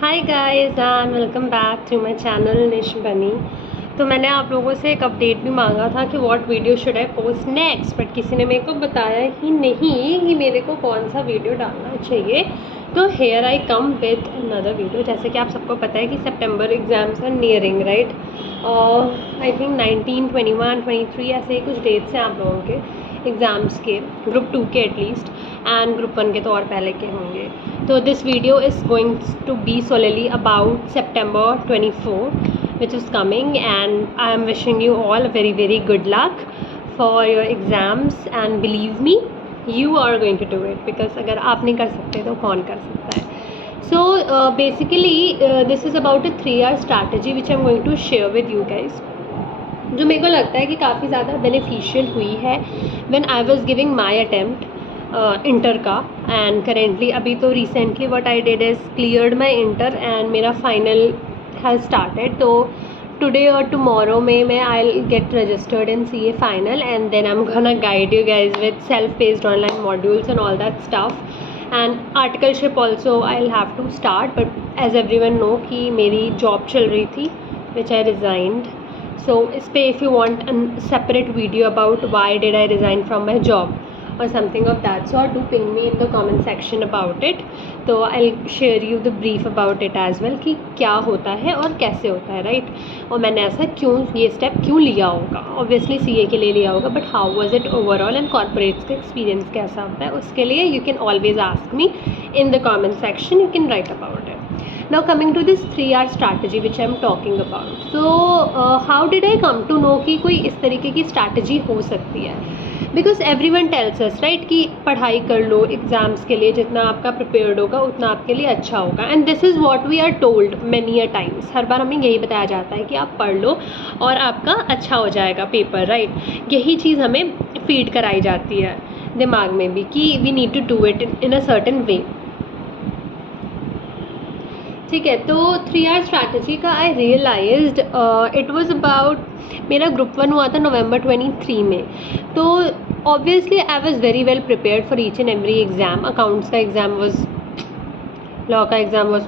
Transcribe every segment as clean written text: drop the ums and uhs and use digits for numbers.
Hi guys and welcome back to my channel निश बनी। तो मैंने आप लोगों से एक अपडेट भी मांगा था कि what video should I post next, but किसी ने मेरे को बताया ही नहीं कि मेरे को कौन सा वीडियो डालना चाहिए। तो here I come with another video. जैसे कि आप सबको पता है कि सितंबर exams are nearing, right? I think 19, 21, 23 ऐसे ही कुछ डेट्स हैं आप लोगों के एग्ज़ाम्स के, ग्रुप 2 के एटलीस्ट, एंड ग्रुप 1 के तो और पहले के होंगे। तो this video is going to be solely about September 24, which is coming, and I am wishing you all very good luck for your exams, and believe me, you are going to do it, because अगर आप नहीं कर सकते तो कौन कर सकता है। So basically this is about a 3-hour strategy which I am going to share with you guys, जो मेरे को लगता है कि काफ़ी ज़्यादा बेनिफिशियल हुई है when I was giving my attempt inter का। एंड करेंटली अभी तो recently what I did is cleared my inter and मेरा फाइनल हैज़ स्टार्टेड। तो टुडे और टुमारो में मैं I get registered in CA final, and then I am gonna guide you guys with self based online modules and all that stuff. And articleship also I will have to start, but as everyone know कि मेरी job चल रही थी विच आई resigned. सो इस पर if you want a separate video about why did I resign from my job or something of that sort, do ping me in the comment section about it. तो I'll share you the brief about it as well कि क्या होता है और कैसे होता है, right? और मैंने ऐसा क्यों, ये स्टेप क्यों लिया होगा। ऑब्वियसली CA के लिए लिया होगा, but how was it overall and corporates का एक्सपीरियंस कैसा होता है, उसके लिए you can always ask me in the comment section, you can write about it. Now coming to this 3-hour strategy which I am talking about. So how did I come to know कि कोई इस तरीके की strategy हो सकती है? Because every one tells us, right, कि पढ़ाई कर लो एग्ज़ाम्स के लिए, जितना आपका प्रिपेयर्ड होगा उतना आपके लिए अच्छा होगा। And this is what we are told many a times. हर बार हमें यही बताया जाता है कि आप पढ़ लो और आपका अच्छा हो जाएगा पेपर, राइट? यही चीज़ हमें फीड कराई जाती है दिमाग में भी कि we need to do it in a certain way. ठीक है, तो 3-hour स्ट्रैटेजी का I realised it was about, मेरा ग्रुप 1 हुआ था नवंबर 23 में। तो obviously I was very well prepared for each and every exam. Accounts का एग्ज़ाम वाज, लॉ का एग्ज़ाम वाज,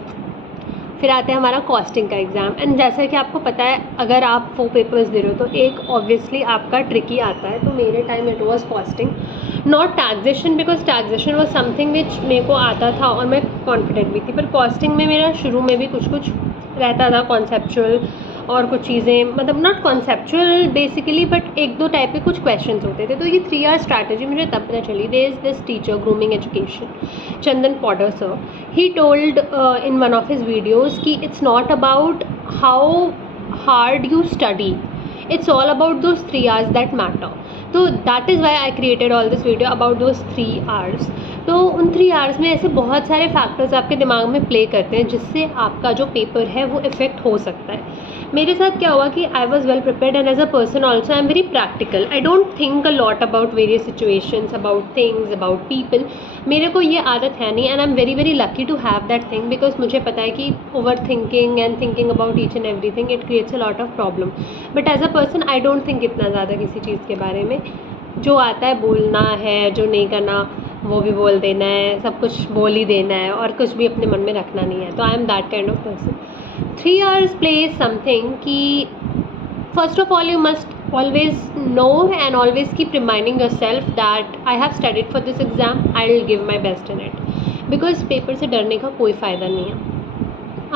फिर आता है हमारा कॉस्टिंग का एग्ज़ाम। एंड जैसा कि आपको पता है, अगर आप 4 पेपर्स दे रहे हो तो एक ऑब्वियसली आपका ट्रिकी आता है। तो मेरे time it was costing, not taxation, because taxation was something which मेरे को आता था और मैं कॉन्फिडेंट भी थी। पर कॉस्टिंग में मेरा शुरू में भी कुछ रहता था कॉन्सेप्चुअल, और कुछ चीज़ें मतलब not conceptual basically, but 1-2 type के कुछ क्वेश्चंस होते थे। तो ये 3-hour स्ट्रैटेजी मुझे तब पता चली। There is this teacher, grooming education, Chandan Poddar sir, he told in one of his videos कि it's not about how hard you study, it's all about those 3 hours that matter. तो that is why I created all this video about those 3 hours. तो उन 3 hours में ऐसे बहुत सारे factors आपके दिमाग में प्ले करते हैं जिससे आपका जो पेपर है वो इफ़ेक्ट हो सकता है। मेरे साथ क्या हुआ कि I was well prepared, and as a person also I am very practical. I don't think a lot about various situations, about things, about people. मेरे को ये आदत है नहीं, and I am very lucky to have that thing, because मुझे पता है कि over thinking and thinking about each and every thing, it creates a lot of problem. But as a person I don't think इतना ज़्यादा किसी चीज़ के बारे में। जो आता है बोलना है, जो नहीं करना वो भी बोल देना है, सब कुछ बोल ही देना है, और कुछ भी अपने मन में रखना नहीं है। तो I am that kind of person. 3 hours play is something कि first of all you must always know and always keep reminding yourself that I have studied for this exam, I will give my best in it, because paper से डरने का कोई फ़ायदा नहीं है।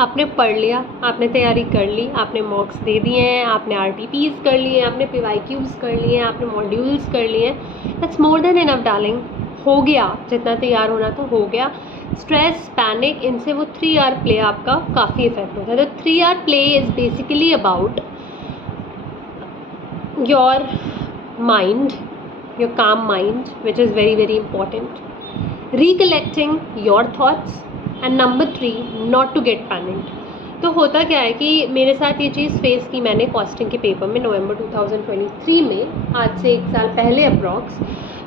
आपने पढ़ लिया, आपने तैयारी कर ली, आपने मॉक्स दे दिए हैं, आपने RTPs कर लिए हैं, आपने PYQs कर लिए हैं, आपने मॉड्यूल्स कर लिए हैं, that's more than enough darling. हो गया, जितना तैयार होना था हो गया। स्ट्रेस, पैनिक, इनसे वो 3-hour प्ले आपका काफ़ी इफेक्ट होता है। तो 3-hour play is basically about your mind, your calm mind, which is very important, recollecting your thoughts, and number 3, not to get panicked. तो होता क्या है कि मेरे साथ ये चीज़ फेस की मैंने कॉस्टिंग के पेपर में नवंबर 2023 में, आज से 1 साल पहले अप्रॉक्स।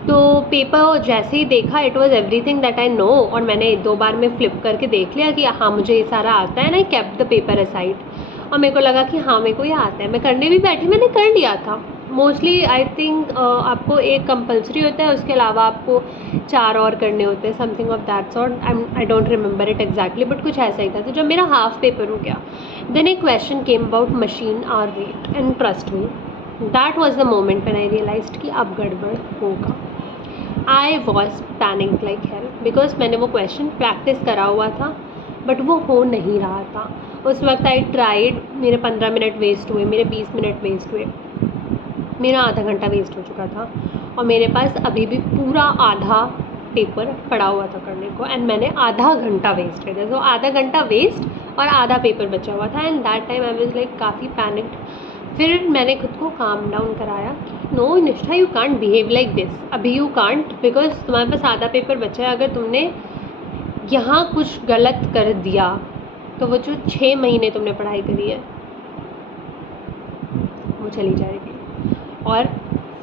तो पेपर जैसे ही देखा, it was everything that I know, और मैंने 2 बार में फ्लिप करके देख लिया कि हाँ मुझे ये सारा आता है, ना, I kept the paper aside, और मेरे को लगा कि हाँ मेरे को ये आता है। मैं करने भी बैठी, मैंने कर लिया था, मोस्टली आई थिंक आपको एक कंपलसरी होता है, उसके अलावा आपको 4 और करने होते हैं, something of that sort. I don't remember it exactly, but कुछ ऐसा ही था। तो जब मेरा हाफ पेपर हो गया, then a question came about machine hour rate, and trust me that was the moment when I realised कि अब गड़बड़ होगा। I was panic like hell, because मैंने वो क्वेश्चन प्रैक्टिस करा हुआ था, बट वो हो नहीं रहा था। उस वक्त आई ट्राइड, मेरे 15 मिनट वेस्ट हुए, मेरे 20 मिनट वेस्ट हुए, मेरा आधा घंटा वेस्ट हो चुका था, और मेरे पास अभी भी पूरा आधा पेपर पड़ा हुआ था करने को, एंड मैंने आधा घंटा वेस्ट किया था। सो आधा घंटा वेस्ट और आधा पेपर बचा हुआ था, and that time I was like काफ़ी पैनिक्ड। फिर मैंने खुद को काम डाउन कराया कि नो निष्ठा, you can't behave like this, अभी यू कांट, बिकॉज तुम्हारे पास आधा पेपर बचा है। अगर तुमने यहाँ कुछ गलत कर दिया तो वो जो 6 महीने तुमने पढ़ाई करी है वो चली जाएगी, और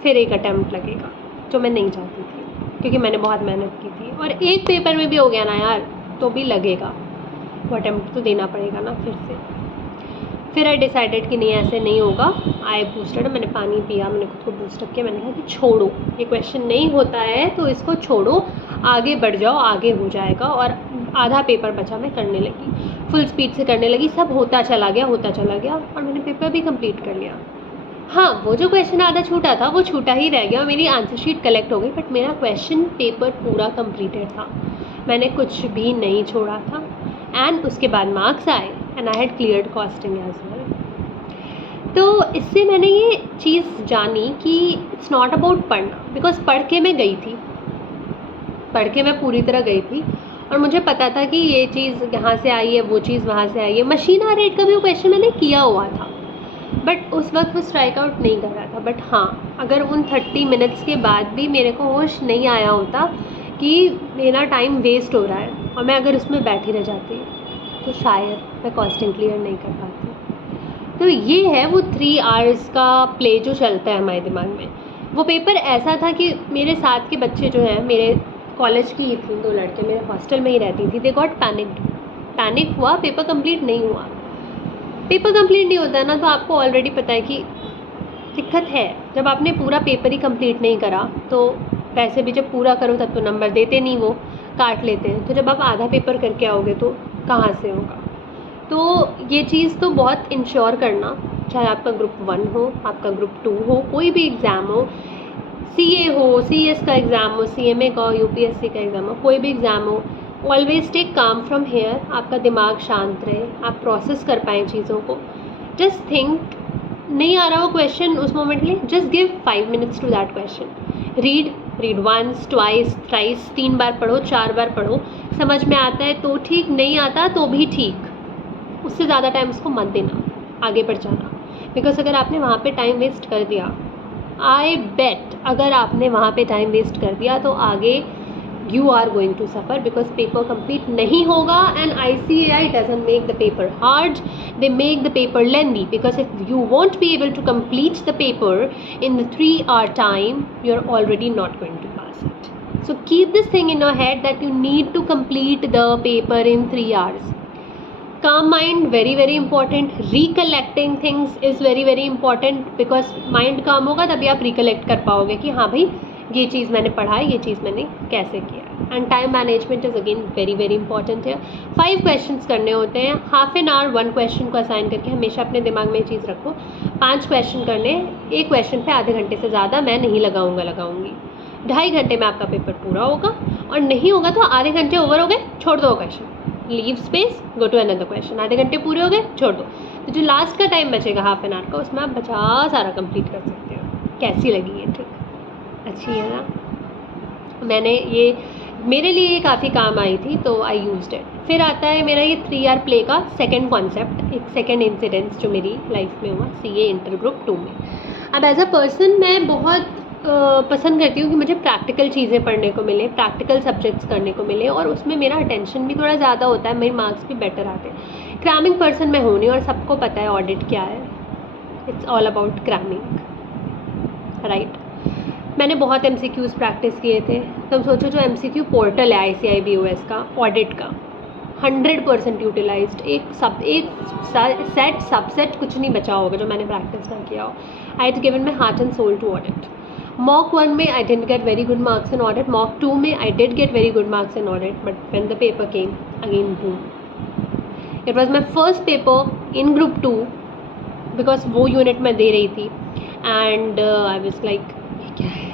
फिर एक अटैम्प्ट लगेगा, जो मैं नहीं चाहती थी, क्योंकि मैंने बहुत मेहनत की थी। और एक पेपर में भी हो गया ना यार, तो भी लगेगा, वो अटैम्प्ट तो देना पड़ेगा ना फिर से। फिर आई डिसाइडेड कि नहीं, ऐसे नहीं होगा। आई बूस्टेड, मैंने पानी पिया, मैंने खुद को बूस्टअप किया, मैंने कहा कि छोड़ो, ये क्वेश्चन नहीं होता है तो इसको छोड़ो, आगे बढ़ जाओ, आगे हो जाएगा। और आधा पेपर बचा, मैं करने लगी, फुल स्पीड से करने लगी, सब होता चला गया, और मैंने पेपर भी कंप्लीट कर लिया। हाँ, वो जो क्वेश्चन आधा छूटा था वो छूटा ही रह गया, मेरी आंसर शीट कलेक्ट हो गई, बट मेरा क्वेश्चन पेपर पूरा कंप्लीटेड था, मैंने कुछ भी नहीं छोड़ा था। एंड उसके बाद मार्क्स आए, and I had cleared costing as well. तो इससे मैंने ये चीज़ जानी कि इट्स नॉट अबाउट पढ़ना, बिकॉज पढ़ के मैं गई थी, पढ़ के मैं पूरी तरह गई थी, और मुझे पता था कि ये चीज़ यहाँ से आई है, वो चीज़ वहाँ से आई है। मशीन आर रेट का भी वो क्वेश्चन मैंने किया हुआ था, बट उस वक्त वो स्ट्राइक आउट नहीं कर रहा था। बट हाँ, अगर उन 30 मिनट्स के बाद भी मेरे को होश नहीं आया होता कि मेरा टाइम वेस्ट हो रहा है, और मैं अगर उसमें बैठी रह जाती, तो शायद मैं कॉस्टिंग क्लियर नहीं कर पाती। तो ये है वो 3 आवर्स का प्ले जो चलता है हमारे दिमाग में। वो पेपर ऐसा था कि मेरे साथ के बच्चे जो हैं, मेरे कॉलेज की ही थी 2 लड़के, मेरे हॉस्टल में ही रहती थी, दे गॉट पैनिक हुआ, पेपर कंप्लीट नहीं हुआ। पेपर कंप्लीट नहीं होता है ना, तो आपको ऑलरेडी पता है कि दिक्कत है। जब आपने पूरा पेपर ही कंप्लीट नहीं करा, तो वैसे भी जब पूरा करो तब तो नंबर देते नहीं, वो काट लेते हैं। तो जब आप आधा पेपर करके आओगे तो कहाँ से होगा। तो ये चीज़ तो बहुत इंश्योर करना, चाहे आपका ग्रुप 1 हो, आपका ग्रुप 2 हो, कोई भी एग्ज़ाम हो, CA हो, CS का एग्ज़ाम हो, CMA का हो, UPSC का एग्ज़ाम हो, कोई भी एग्ज़ाम हो, ऑलवेज टेक काम फ्रॉम हेयर। आपका दिमाग शांत रहे, आप प्रोसेस कर पाएँ चीज़ों को। जस्ट थिंक, नहीं आ रहा हो क्वेश्चन उस मोमेंट के लिए, just give 5 minutes to that question. Read once, twice, thrice, 3 बार पढ़ो, 4 बार पढ़ो, समझ में आता है तो ठीक, नहीं आता तो भी ठीक, उससे ज़्यादा टाइम उसको मत देना, आगे बढ़ जाना। बिकॉज अगर आपने वहाँ पे टाइम वेस्ट कर दिया, आई बेट अगर आपने वहाँ पे टाइम वेस्ट कर दिया तो आगे you are going to suffer, because paper complete नहीं होगा। and ICAI doesn't make the paper hard, they make the paper lengthy, because if you won't be able to complete the paper in the 3-hour time, you're already not going to pass it. So keep this thing in your head that you need to complete the paper in 3 hours. Calm mind, very very important. Recollecting things is very very important, because mind calm होगा तभी आप recollect कर पाओगे कि हाँ भाई ये चीज़ मैंने पढ़ा है, ये चीज़ मैंने कैसे किया। And time management is again very very important है। 5 क्वेश्चंस करने होते हैं, हाफ एन आवर 1 क्वेश्चन को असाइन करके हमेशा अपने दिमाग में ये चीज़ रखो। 5 क्वेश्चन करने, एक क्वेश्चन पे आधे घंटे से ज़्यादा मैं नहीं लगाऊंगी। 2.5 घंटे में आपका पेपर पूरा होगा, और नहीं होगा तो आधे घंटे ओवर हो गए, छोड़ दो question, leave space, go to another question. आधे घंटे पूरे हो गए, छोड़ दो। तो जो लास्ट का टाइम बचेगा हाफ एन आवर का, उसमें आप बचा सारा कंप्लीट कर सकते हो। कैसी लगी ये ट्रिक? अच्छी है ना? मैंने ये, मेरे लिए ये काफ़ी काम आई थी, तो आई यूज्ड इट। फिर आता है मेरा ये 3 आवर प्ले का सेकंड कॉन्सेप्ट, एक सेकंड इंसिडेंस जो मेरी लाइफ में हुआ CA इंटर ग्रुप 2 में। अब एज अ पर्सन मैं बहुत पसंद करती हूँ कि मुझे प्रैक्टिकल चीज़ें पढ़ने को मिले, प्रैक्टिकल सब्जेक्ट्स करने को मिले, और उसमें मेरा अटेंशन भी थोड़ा ज़्यादा होता है, मेरे मार्क्स भी बेटर आते हैं। क्रैमिंग पर्सन मैं हूँ नहीं, और सबको पता है ऑडिट क्या है, it's all about cramming, right. मैंने बहुत MCQs प्रैक्टिस किए थे। तुम सोचो जो MCQ पोर्टल है ICIBOS का, ऑडिट का, 100% यूटिलाइज्ड। एक सेट सबसेट कुछ नहीं बचा होगा जो मैंने प्रैक्टिस ना किया हो। I had given my heart and soul to audit. Mock 1 में I didn't get very good marks in audit. Mock 2 में I did get very good marks in audit, but when the paper came again boom. It was my first paper in group 2 because वो unit मैं दे रही थी and I was like ये क्या है।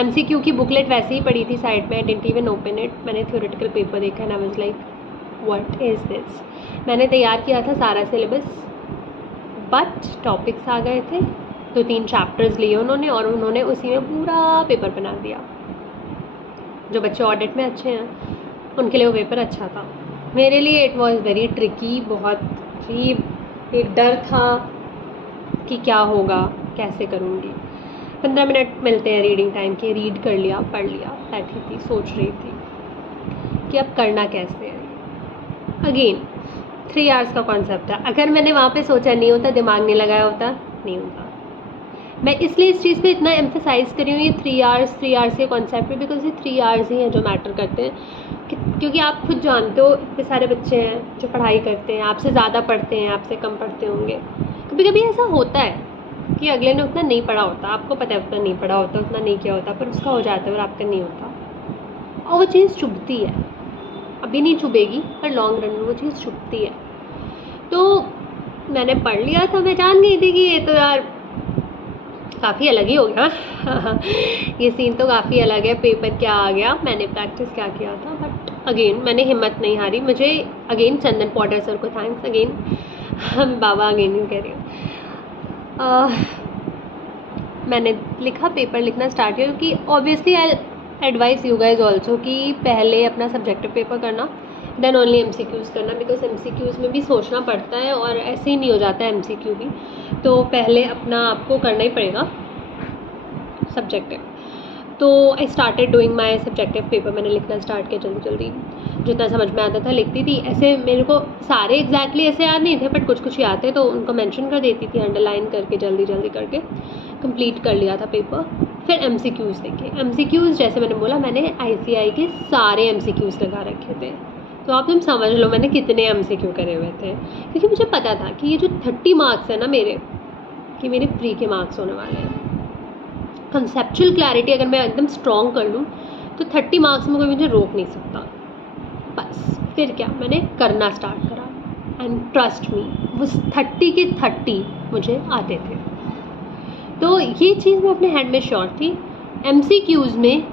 MCQ की बुकलेट वैसे ही पड़ी थी साइड में, I didn't even open it. मैंने थ्योरेटिकल पेपर देखा and I was like what is this. मैंने तैयार किया था सारा सिलेबस, बट टॉपिक्स आ गए थे, 2-3 चैप्टर्स लिए उन्होंने और उन्होंने उसी में पूरा पेपर बना दिया। जो बच्चे ऑडिट में अच्छे हैं उनके लिए वो पेपर अच्छा था, मेरे लिए इट वॉज़ वेरी ट्रिकी। बहुत ही एक डर था कि क्या होगा, कैसे करूँगी। 15 मिनट मिलते हैं रीडिंग टाइम के, रीड कर लिया, पढ़ लिया, बैठी थी सोच रही थी कि अब करना कैसे है। अगेन 3 आवर्स का कॉन्सेप्ट है, अगर मैंने वहाँ पे सोचा नहीं होता, दिमाग नहीं लगाया होता, नहीं होता। मैं इसलिए इस चीज़ पे इतना एम्फेसाइज़ करी हूँ ये 3 आवर्स के कॉन्सेप्ट पे, बिकॉज ये 3 आवर्स ही हैं जो मैटर करते हैं। क्योंकि आप खुद जानते हो इतने सारे बच्चे हैं जो पढ़ाई करते हैं, आपसे ज़्यादा पढ़ते हैं, आपसे कम पढ़ते होंगे। कभी कभी ऐसा होता है कि अगले ने उतना नहीं पढ़ा होता, आपको पता है उतना नहीं पढ़ा होता, उतना नहीं किया होता, पर उसका हो जाता है और आपका नहीं होता, और वो चीज़ चुभती है। अभी नहीं चुभेगी पर लॉन्ग रन में वो चीज़ चुभती है। तो मैंने पढ़ लिया था, मैं जान गई थी कि ये तो यार काफ़ी अलग ही हो गया ये सीन तो काफ़ी अलग है, पेपर क्या आ गया, मैंने प्रैक्टिस क्या किया था। बट अगेन मैंने हिम्मत नहीं हारी। मुझे अगेन चंदन पॉटर सर को थैंक्स अगेन बाबा अगेन ही कह रही हूँ। मैंने लिखा, पेपर लिखना स्टार्ट किया, क्योंकि obviously I advice you guys also कि पहले अपना सब्जेक्टिव पेपर करना, देन ओनली MCQs करना, बिकॉज MCQs में भी सोचना पड़ता है और ऐसे ही नहीं हो जाता है MCQ भी। तो पहले अपना आपको करना ही पड़ेगा सब्जेक्टिव। तो I started doing my subjective paper. मैंने लिखना स्टार्ट किया जल्दी जल्दी, जितना समझ में आता था लिखती थी। ऐसे मेरे को सारे एग्जैक्टली ऐसे याद नहीं थे, बट कुछ कुछ याद थे तो उनको मेंशन कर देती थी अंडरलाइन करके, जल्दी जल्दी करके कंप्लीट कर लिया था पेपर। फिर MCQs देखे। MCQs जैसे मैंने बोला, मैंने ICI के सारे MCQs लगा रखे थे। तो आप तुम समझ लो मैंने कितने MCQ करे हुए थे, क्योंकि मुझे पता था कि ये जो 30 मार्क्स है ना मेरे, कि मेरे प्री के मार्क्स होने वाले हैं। कंसेप्चुअल क्लैरिटी अगर मैं एकदम स्ट्रॉन्ग कर लूँ तो 30 मार्क्स में कोई मुझे रोक नहीं सकता। बस फिर क्या, मैंने करना स्टार्ट करा एंड ट्रस्ट मी वो 30 के 30 मुझे आते थे। तो ये चीज़ मैं अपने हैंड में श्योर थी। MCQs में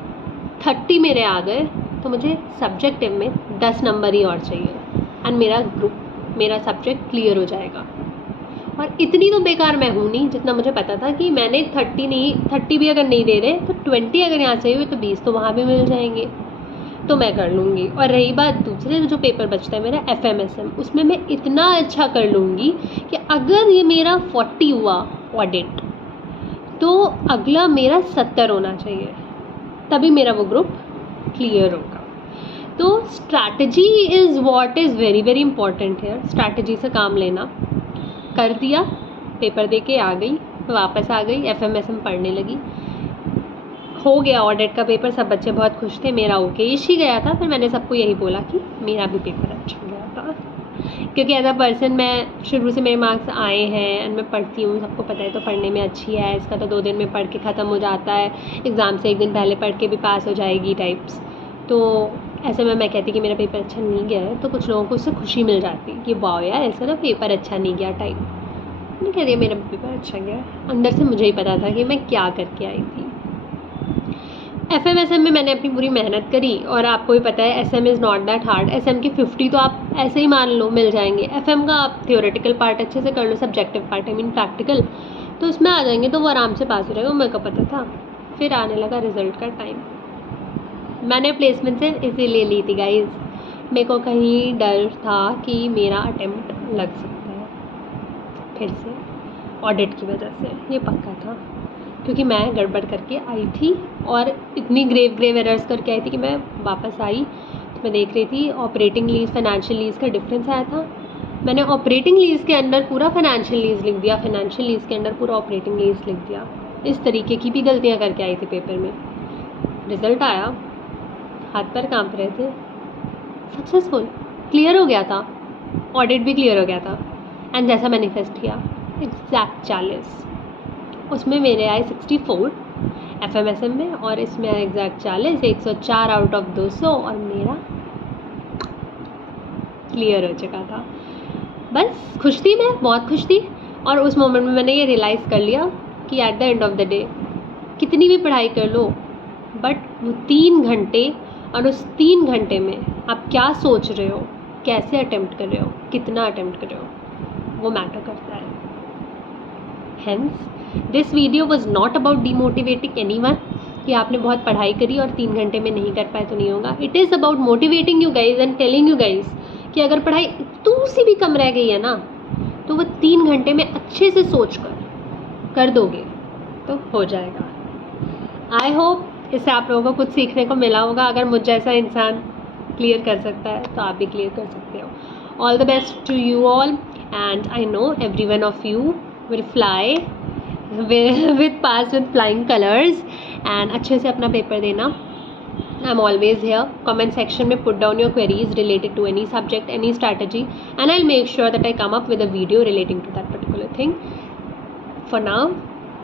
30 मेरे आ गए तो मुझे सब्जेक्टिव में 10 नंबर ही और चाहिए एंड मेरा ग्रुप, मेरा सब्जेक्ट क्लियर हो जाएगा। और इतनी तो बेकार मैं हूँ नहीं, जितना मुझे पता था कि मैंने 30 भी अगर नहीं दे रहे तो 20 अगर यहाँ चाहिए तो 20 तो वहाँ भी मिल जाएंगे, तो मैं कर लूँगी। और रही बात दूसरे जो पेपर बचता है मेरा FMSM, उसमें मैं इतना अच्छा कर लूँगी कि अगर ये मेरा 40 हुआ ऑडिट तो अगला मेरा 70 होना चाहिए, तभी मेरा वो ग्रुप क्लियर होगा। तो strategy is what is very very important है। स्ट्रैटेजी से काम लेना। कर दिया, पेपर दे के आ गई, वापस आ गई, FMSM पढ़ने लगी, हो गया ऑडिट का पेपर, सब बच्चे बहुत खुश थे, मेरा ओकेश ही गया था। फिर मैंने सबको यही बोला कि मेरा भी पेपर अच्छा गया था, क्योंकि एज अ पर्सन मैं शुरू से मेरे मार्क्स आए हैं एंड मैं पढ़ती हूँ, सबको पता है, तो पढ़ने में अच्छी है। इसका तो 2 दिन में पढ़ के ख़त्म हो जाता है, एग्ज़ाम से 1 दिन पहले पढ़ के भी पास हो जाएगी टाइप्स। तो ऐसे में मैं कहती कि मेरा पेपर अच्छा नहीं गया है तो कुछ लोगों को उससे खुशी मिल जाती कि वाह यार ऐसा ना पेपर अच्छा नहीं गया टाइप। मैंने कह दिया मेरा पेपर अच्छा गया। अंदर से मुझे ही पता था कि मैं क्या करके आई थी। FMSM में मैंने अपनी पूरी मेहनत करी और आपको भी पता है SM is not that hard. SM की 50 तो आप ऐसे ही मान लो मिल जाएंगे। FM का आप थियोरेटिकल पार्ट अच्छे से कर लो, subjective part I mean practical, तो उसमें आ जाएंगे तो वो आराम से पास हो जाएगा, मेरे को पता था। फिर आने लगा रिज़ल्ट का टाइम। मैंने प्लेसमेंट से इसीलिए ली थी गाइज, मेरे को कहीं डर था कि मेरा अटेम्प्ट लग सकता है फिर से ऑडिट की वजह से, ये पक्का था। क्योंकि मैं गड़बड़ करके आई थी और इतनी ग्रेव एरर्स करके आई थी कि मैं वापस आई तो मैं देख रही थी ऑपरेटिंग लीज फाइनेंशियल लीज का डिफरेंस आया था। मैंने ऑपरेटिंग लीज के अंदर पूरा फाइनेंशियल लीज लिख दिया, फाइनेंशियल लीज के अंदर पूरा ऑपरेटिंग लीज लिख दिया। इस तरीके की भी गलतियाँ करके आई थी पेपर में। रिज़ल्ट आया, हाथ पर कांप रहे थे, सक्सेसफुल, क्लियर हो गया था, ऑडिट भी क्लियर हो गया था। एंड जैसा मैनिफेस्ट किया एग्जैक्ट 40, उसमें मेरे आए 64 FMSM में, और इसमें आए एग्जैक्ट 40, 104 आउट ऑफ 200, और मेरा क्लियर हो चुका था। बस खुश थी मैं, बहुत खुश थी। और उस मोमेंट में मैंने ये रियलाइज़ कर लिया कि at the end of the day कितनी भी पढ़ाई कर लो, बट वो 3 घंटे, और उस 3 घंटे में आप क्या सोच रहे हो, कैसे अटेम्प्ट कर रहे हो, कितना अटेम्प्ट कर रहे हो, वो मैटर करता है। Hence this video was not about demotivating anyone कि आपने बहुत पढ़ाई करी और 3 घंटे में नहीं कर पाए तो नहीं होगा। It is about motivating you guys and telling you guys कि अगर पढ़ाई थोड़ी सी भी कम रह गई है ना, तो वो 3 घंटे में अच्छे से सोच कर दोगे तो हो जाएगा। आई होप इससे आप लोगों को कुछ सीखने को मिला होगा। अगर मुझ जैसा इंसान क्लियर कर सकता है तो आप भी क्लियर कर सकते हो। All the best to you all, and I know every one of you will fly with pass with flying colors, and अच्छे से अपना पेपर देना। I'm always here. Comment section में put down your queries related to any subject, any strategy, and I'll make sure that I come up with a video relating to that particular thing. For now,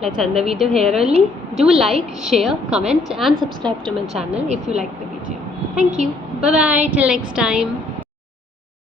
let's end the video here only. Do like, share, comment, and subscribe to my channel if you like the video. Thank you. Bye bye. Till next time.